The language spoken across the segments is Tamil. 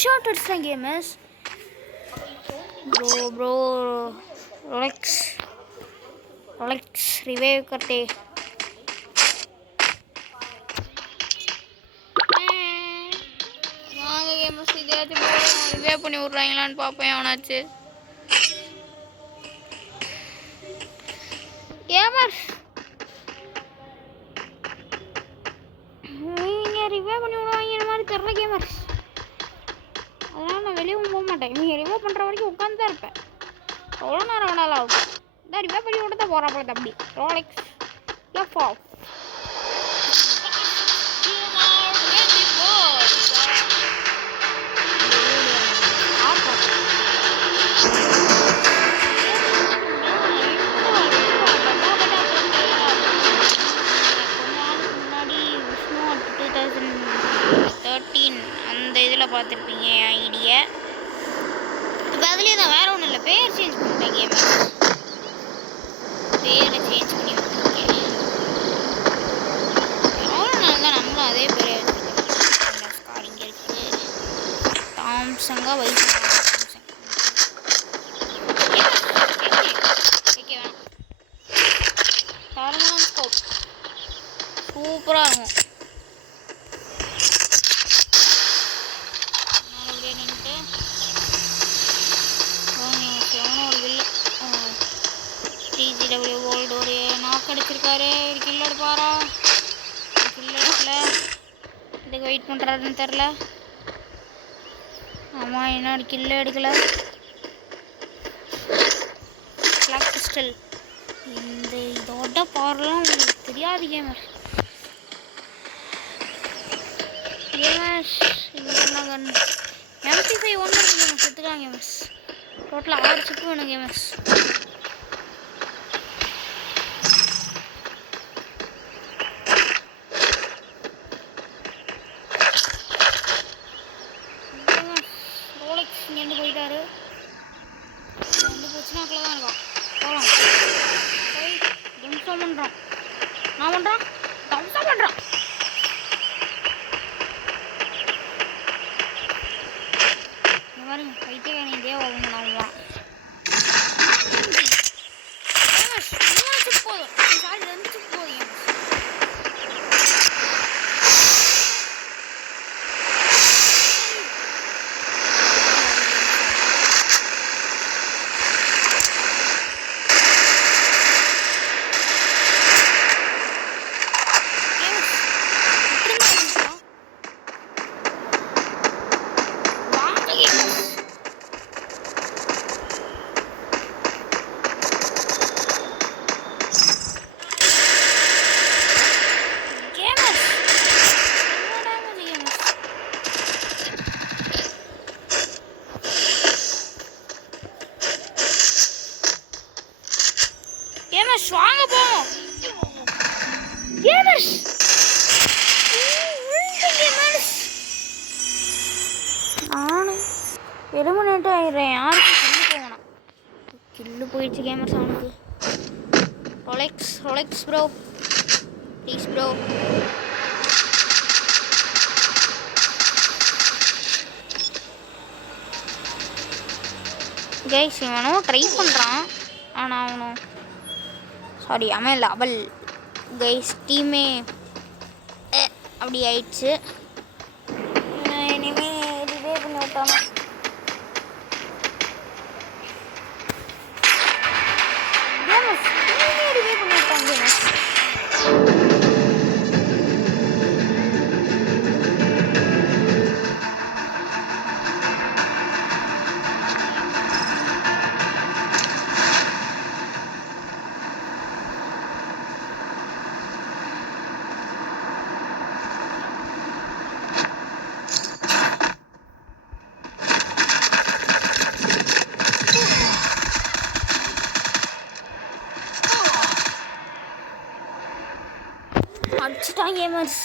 ஷாட் அடிச்சிட்டான் கேமர்ஸ். ப்ரோ रोलेक्स रिवाइव करते வாங்க கேமர்ஸ் இதையாச்சும் ரிவைவ் பண்ணி விட்றாங்களான்னு பார்ப்பேன். அவனாச்சு கேமர்ஸ் இவங்க ரிவைவ் பண்ணி விடுவாங்க மாதிரி தெரில கேமர்ஸ். அதனால் நான் வெளியவும் போக மாட்டேன். இவங்க ரிவைவ் பண்ணுற வரைக்கும் உட்காந்து தான் இருப்பேன். எவ்வளோ நேரம் வேணாலும் ஆகும். இந்த ரிவைவ் பண்ணி விட்டு தான் போகிறா போல தம்பி. ரோலெக்ஸ் எஃப் ஆஃப் அந்த இதில் பார்த்துருப்பீங்க என் ஐடியை. இப்போ அதுலேயே தான் வேறு ஒன்றும் இல்லை. பேர் சேஞ்ச் பண்ணிட்டேன். கேமை பேரை சேஞ்ச் பண்ணி வச்சுருக்கேன். எவ்வளோ நாள் தான் நம்மளும் அதே பேரை வச்சுருக்கேன். ஸ்கார் இங்கே இருக்குது. தாம்சங்கா வயசு தரமான ஸ்கோப் சூப்பராக இருக்கும். TGW வேர்ல்டு ஒரு நாக்கு அடிச்சிருக்காரு. ஒரு கில் எடுப்பாரா? கில் எடுக்கல. இதுக்கு வெயிட் பண்ணுறாருன்னு தெரில. ஆமாம், என்னோட கில் எடுக்கல. பிளாக் பிஸ்டல் இதோட பவர்லாம் உங்களுக்கு தெரியாது கேமர். கேமர்ஸ் நாங்கள் MP5 ஒன்று இருக்குது கேமர்ஸ். எடுத்துக்கலாம் கேமர்ஸ். டோட்டலாக 6 சிப்பு வேணும் கேமர்ஸ். இங்கேருந்து போயிட்டாரு. வந்து பிரச்சனைக்குள்ள தான் இருக்கான். போகலாம். போய் தம்சம் பண்ணுறான். நான் பண்ணுறான் தம்சம் பண்ணுறான். இந்த மாதிரி பைத்தியக்காரன் இதே ஓபன் பண்ணுவான். போதும் சாரி 2 சிப் போதும். வாங்க போவோம் கேமர்ஸ். நானும் எலிமினேட் ஆகிடுறேன். யாருக்கு கில்லு போகணும்? கில்லு போயிடுச்சு கேமர்ஸ் அவனுக்கு. Rolex bro please bro. Guys இவனும் ட்ரை பண்ணுறான். ஆனால் அவனும் சாரி அவன் இல்லை அவள் கைஸ் டீமே அப்படி ஆயிடுச்சு. இனிமேல் ரிவே பண்ணி விட்டாமா? ரிவே பண்ணி விட்டாங்க. அடிச்சிட்டான் கேமர்ஸ்.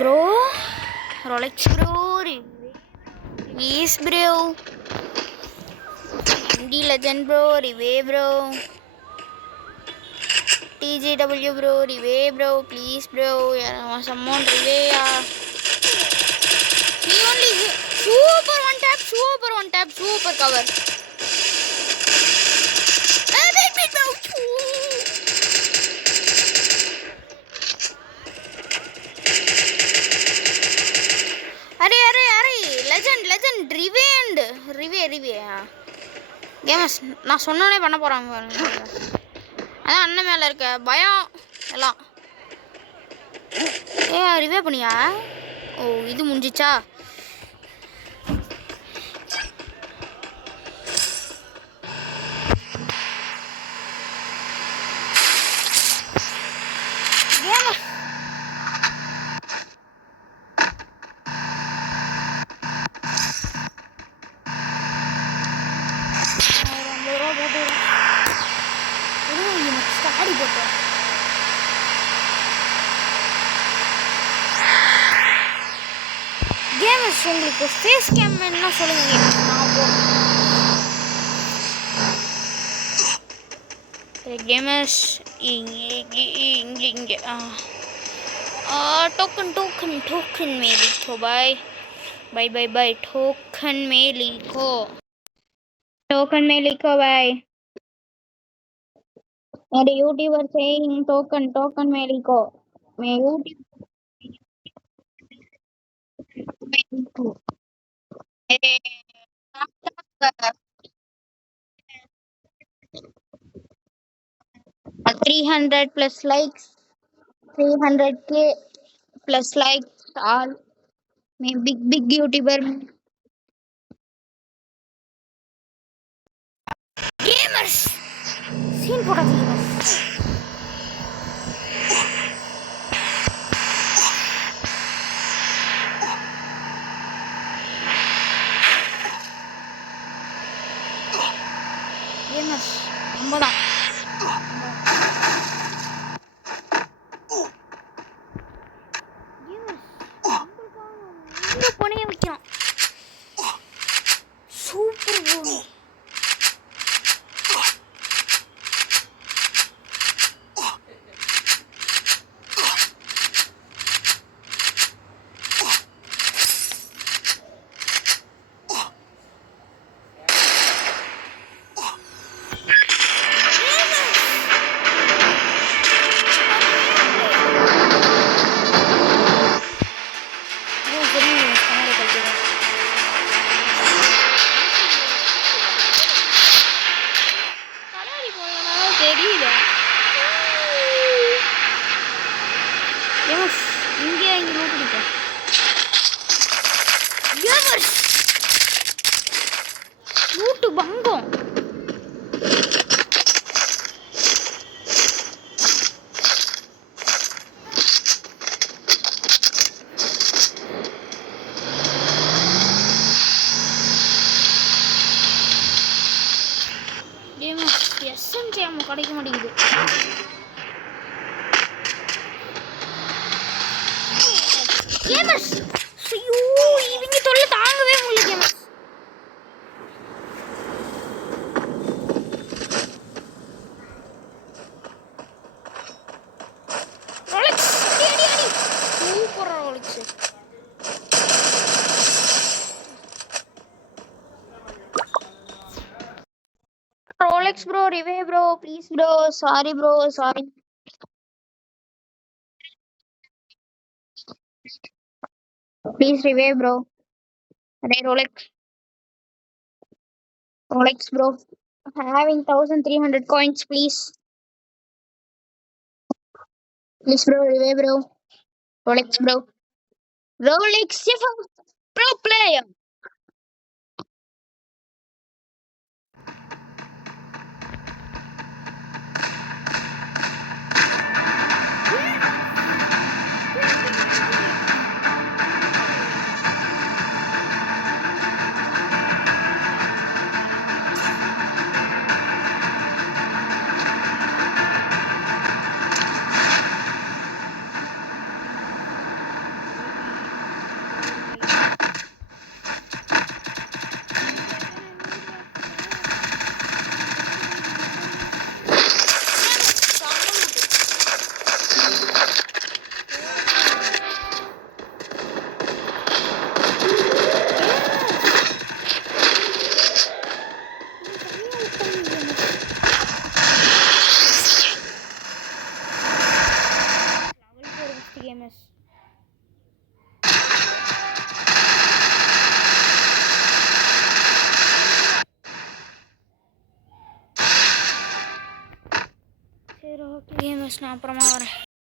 ப்ரோ ரொலெக்ஸ் ப்ரோ ரிவேஸ் ப்ரோ MD லெஜண்ட் ப்ரோ ரிவே ப்ரோ TGW ப்ரோ ரிவே ப்ரோ ப்ளீஸ் ப்ரோ someone ரிவேயா. he only have super cover. अरे अरे अरे legend legend ரிவே கேமஸ் நான் சொன்னோனே பண்ண போறாங்க. அதான் அண்ணன் மேல இருக்க பயம் எல்லாம். ரிவே பண்ணியா? ஓ இது முடிஞ்சிச்சா? கேமர்ஸ் உங்களுக்கு ஃபேஸ் கேம் என்ன சொல்லுங்க, நான் போடுறேன். கேமர்ஸ் இங்கே टोकन में लिखो बाय टोकन में लिखो बाय. मेरे यूट्यूबर सेइंग टोकन में लिखो. मैं YouTube 300 plus likes, 300k plus likes, all मैं big यूट्यूबर. गेमर्स सीन போடா गेमर्स. गेमर्स நம்மடா பொணிய வைக்கிறோம். சூப்பர் பொணி. லூட்டு பங்கம். எஸ்எம்ஜிஎம் கிடைக்க மாட்டேங்குது. கேமர்ஸ் ஐயோ இவங்க தொல்லை தாங்கவே முடியல கேமர்ஸ். ரோலெக்ஸ் அடி super Rolex. Rolex bro, Rive bro, please bro, sorry bro, sorry. Please Rive bro. Hey Rolex bro, having 1300 coins please. Please bro, Rive bro, Rolex bro. Rolex pro player. Okay gamers, நான் அப்புறமா வரேன்.